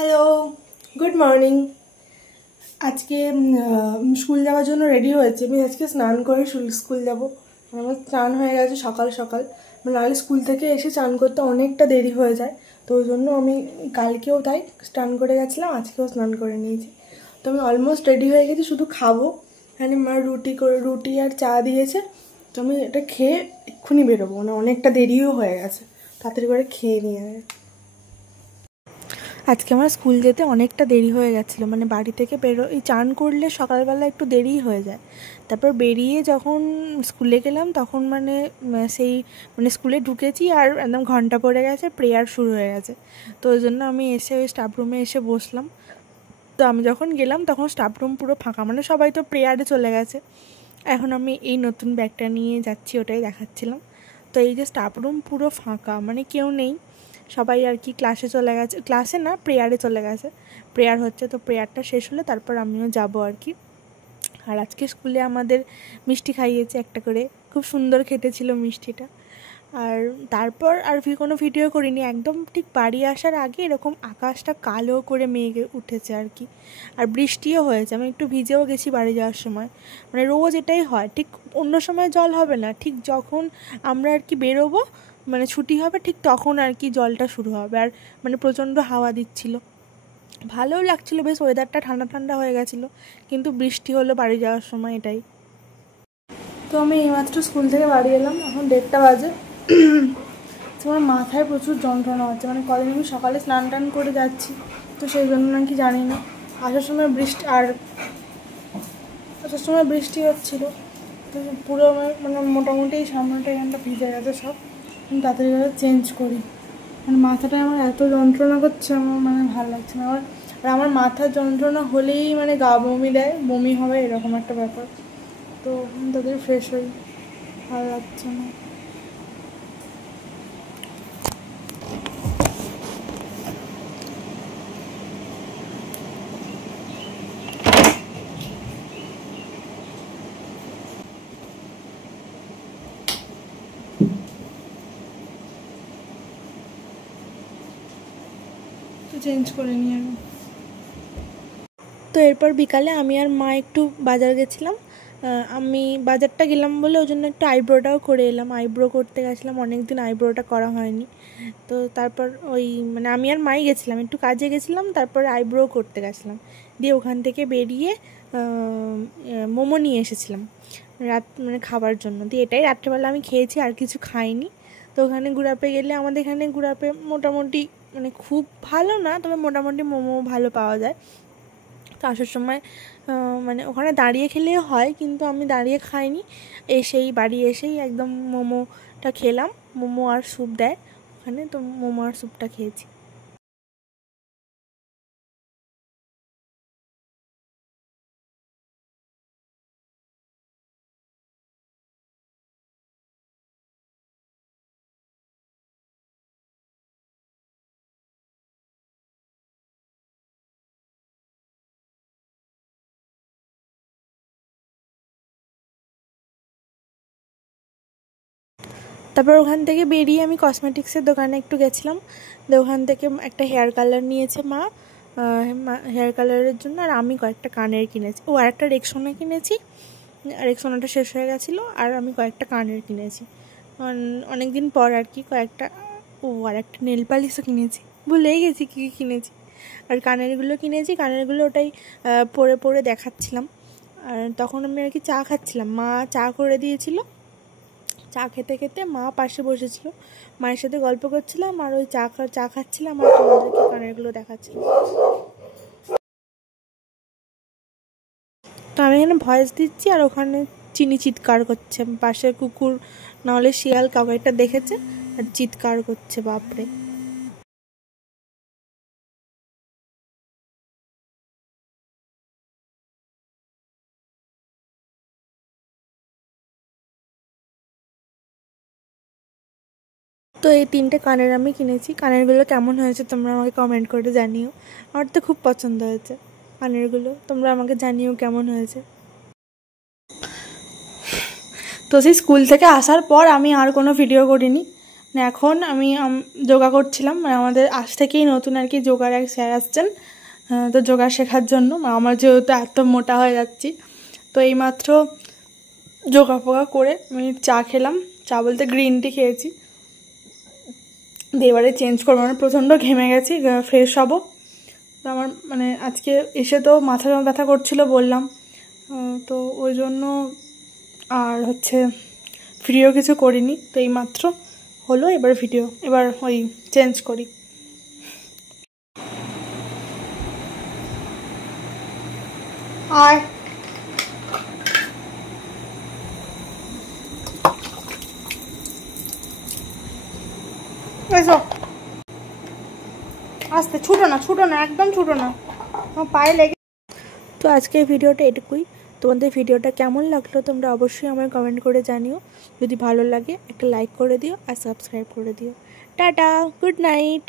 Hello, good morning. আজকে school যাওয়ার জন্য রেডি হয়েছে। আমি আজকে স্নান করে স্কুল যাব। আমার স্নান হয়ে গেছে সকাল সকাল, নাহলে স্কুল থেকে এসে স্নান করতে অনেকটা দেরি হয়ে যায়। তো ওই জন্য আমি কালকেও তাই স্নান করে গেছিলাম, আজকেও স্নান করে নিয়েছি। তো আমি অলমোস্ট রেডি হয়ে গেছি, শুধু খাবো। এখানে মা রুটি আর চা দিয়েছে, তো আমি এটা খেয়ে এক্ষুনি বেরোবো, অনেকটা দেরিও হয়ে গেছে, তাড়াতাড়ি করে খেয়ে নিয়ে। আজকে আমার স্কুল যেতে অনেকটা দেরি হয়ে গেছিলো, বাড়ি থেকে এই চান করলে সকালবেলা একটু দেরিই হয়ে যায়। তারপর বেরিয়ে যখন স্কুলে গেলাম তখন স্কুলে ঢুকেছি আর একদম ঘন্টা পড়ে গেছে, প্রেয়ার শুরু হয়ে গেছে। তো ওই জন্য আমি এসে ওই স্টাফ রুমে এসে বসলাম। তো আমি যখন গেলাম তখন স্টাফ রুম পুরো ফাঁকা, সবাই তো প্রেয়ারে চলে গেছে। এখন আমি এই নতুন ব্যাগটা নিয়ে যাচ্ছি, ওটাই দেখাচ্ছিলাম। তো এই যে স্টাফ রুম পুরো ফাঁকা, কেউ নেই, সবাই আর কি ক্লাসে চলে গেছে, ক্লাসে না প্রেয়ারে চলে গেছে। প্রেয়ার হচ্ছে, তো প্রেয়ারটা শেষ হলে তারপর আমিও যাব আর কি। আর আজকে স্কুলে আমাদের মিষ্টি খাইয়েছে একটা করে, খুব সুন্দর খেতে ছিল মিষ্টিটা। আর তারপর আর কোনো ভিডিও করিনি, একদম ঠিক বাড়ি আসার আগে এরকম আকাশটা কালো করে মেঘ উঠেছে আর কি। আর বৃষ্টিও হয়েছে, আমি একটু ভিজেও গেছি বাড়ি যাওয়ার সময়। রোজ এটাই হয়, ঠিক অন্য সময় জল হবে না, ঠিক যখন আমরা আর কি বেরোবো, ছুটি হবে ঠিক তখন আর কি জলটা শুরু হবে। আর প্রচণ্ড হাওয়া দিচ্ছিল, ভালোও লাগছিলো, বেশ ওয়েদারটা ঠান্ডা ঠান্ডা হয়ে গেছিলো, কিন্তু বৃষ্টি হলো বাড়ি যাওয়ার সময়, এটাই। তো আমি এইমাত্র স্কুল থেকে বাড়ি এলাম, এখন 1:30 বাজে। আমার মাথায় প্রচুর যন্ত্রণা হচ্ছে, কদিন আমি সকালে স্নান টান করে যাচ্ছি, তো সেই জন্য নাকি জানি না আসার সময় বৃষ্টি হচ্ছিলো। তো পুরো মোটামুটি এই সামনেটা এখানটা ভিজে গেছে সব, তাড়াতাড়ি করে চেঞ্জ করি। মাথাটায় আমার এত যন্ত্রণা করছে, আমার ভালো লাগছে না। আমার মাথার যন্ত্রণা হলেই গা বমি দেয়, বমি হবে এরকম একটা ব্যাপার। তো তাদের ফ্রেশ হই, ভালো লাগছে না। চেঞ্জ করে নিই আমি। তো এরপর বিকালে আমি আর মা একটু বাজার গেছিলাম। আমি বাজারটা গেলাম বলে ওই জন্য একটু আইব্রোটাও করে এলাম, আইব্রো করতে গেছিলাম, অনেক দিন আইব্রোটা করা হয়নি। তো তারপর ওই আমি আর মাই গেছিলাম, একটু কাজে গেছিলাম, তারপর আইব্রো করতে গেছিলাম। দিয়ে ওখান থেকে বেরিয়ে মোমো নিয়ে এসেছিলাম রাত খাবার জন্য। দিয়ে এটাই রাত্রেবেলা আমি খেয়েছি, আর কিছু খাইনি। তো ওখানে গুড়াপে গেলে, আমাদের এখানে গুড়াপে মোটামুটি খুব ভালো না, তবে মোটামুটি মোমো ভালো পাওয়া যায়। তো আসার সময় ওখানে দাঁড়িয়ে খেলেও হয়, কিন্তু আমি দাঁড়িয়ে খাইনি, বাড়ি এসেই একদম মোমোটা খেলাম। মোমো আর স্যুপ দেয় ওখানে, তো মোমো আর স্যুপটা খেয়েছি। তারপর ওখান থেকে বেরিয়ে আমি কসমেটিক্সের দোকানে একটু গেছিলাম। ওখান থেকে একটা হেয়ার কালার নিয়েছে মা, হেয়ার কালারের জন্য। আর আমি কয়েকটা কানের কিনেছি, আর একটা রেক্সোনা কিনেছি, রেক্সোনাটা শেষ হয়ে গেছিলো। আর আমি কয়েকটা কানের কিনেছি অনেক দিন পর আর কি, কয়েকটা। আর একটা নেল পালিশও কিনেছি, ভুলেই গেছি কী কী কিনেছি। আর কানেরগুলো কিনেছি, কানেরগুলো ওটাই পরে পরে দেখাচ্ছিলাম। আর তখন আমি আর কি চা খাচ্ছিলাম, মা চা করে দিয়েছিল। চা খেতে খেতে মা পাশে বসেছিল, মায়ের সাথে গল্প করছিলাম, আর ওই চা খাচ্ছিলাম, আর তোমাদেরকে কানেরগুলো দেখাচ্ছিলাম। তো আমি এখানে ভয়েস দিচ্ছি, আর ওখানে চিনি চিৎকার করছে, পাশে কুকুর নাহলে শিয়াল কাউকে একটা দেখেছে আর চিৎকার করছে, বাপরে। তো এই 3টে কানের আমি কিনেছি। কানেরগুলো কেমন হয়েছে তোমরা আমাকে কমেন্ট করে জানিও, আমার তো খুব পছন্দ হয়েছে কানেরগুলো, তোমরা আমাকে জানিও কেমন হয়েছে। তো সেই স্কুল থেকে আসার পর আমি আর কোনো ভিডিও করিনি, এখন আমি যোগা করছিলাম, মানে আমাদের আজ থেকেই নতুন আর কি যোগার এক স্যার আসছেন, তো যোগা শেখার জন্য। আমার যেহেতু এত মোটা হয়ে যাচ্ছি, তো এইমাত্র যোগা ফোগা করে আমি চা খেলাম, চা বলতে গ্রিন টি খেয়েছি। দিয়ে এবারে চেঞ্জ করবো, মানে প্রচণ্ড ঘেমে গেছি, ফ্রেশ হবো। তো আমার মানে আজকে এসে তো মাথা ব্যথা করছিল বললাম, তো ওই জন্য আর হচ্ছে ভিডিও কিছু করিনি। তো এইমাত্র হলো, এবার ভিডিও এবার ওই চেঞ্জ করি। আর এসো, আস্তে, ছুটো না, একদম ছুটো না, আমার পায়ে লেগে। তো আজকের ভিডিওটা এটুকুই। তোমাদের ভিডিওটা কেমন লাগলো তোমরা অবশ্যই আমার কমেন্ট করে জানিও। যদি ভালো লাগে একটা লাইক করে দিও আর সাবস্ক্রাইব করে দিও। Tata, good night.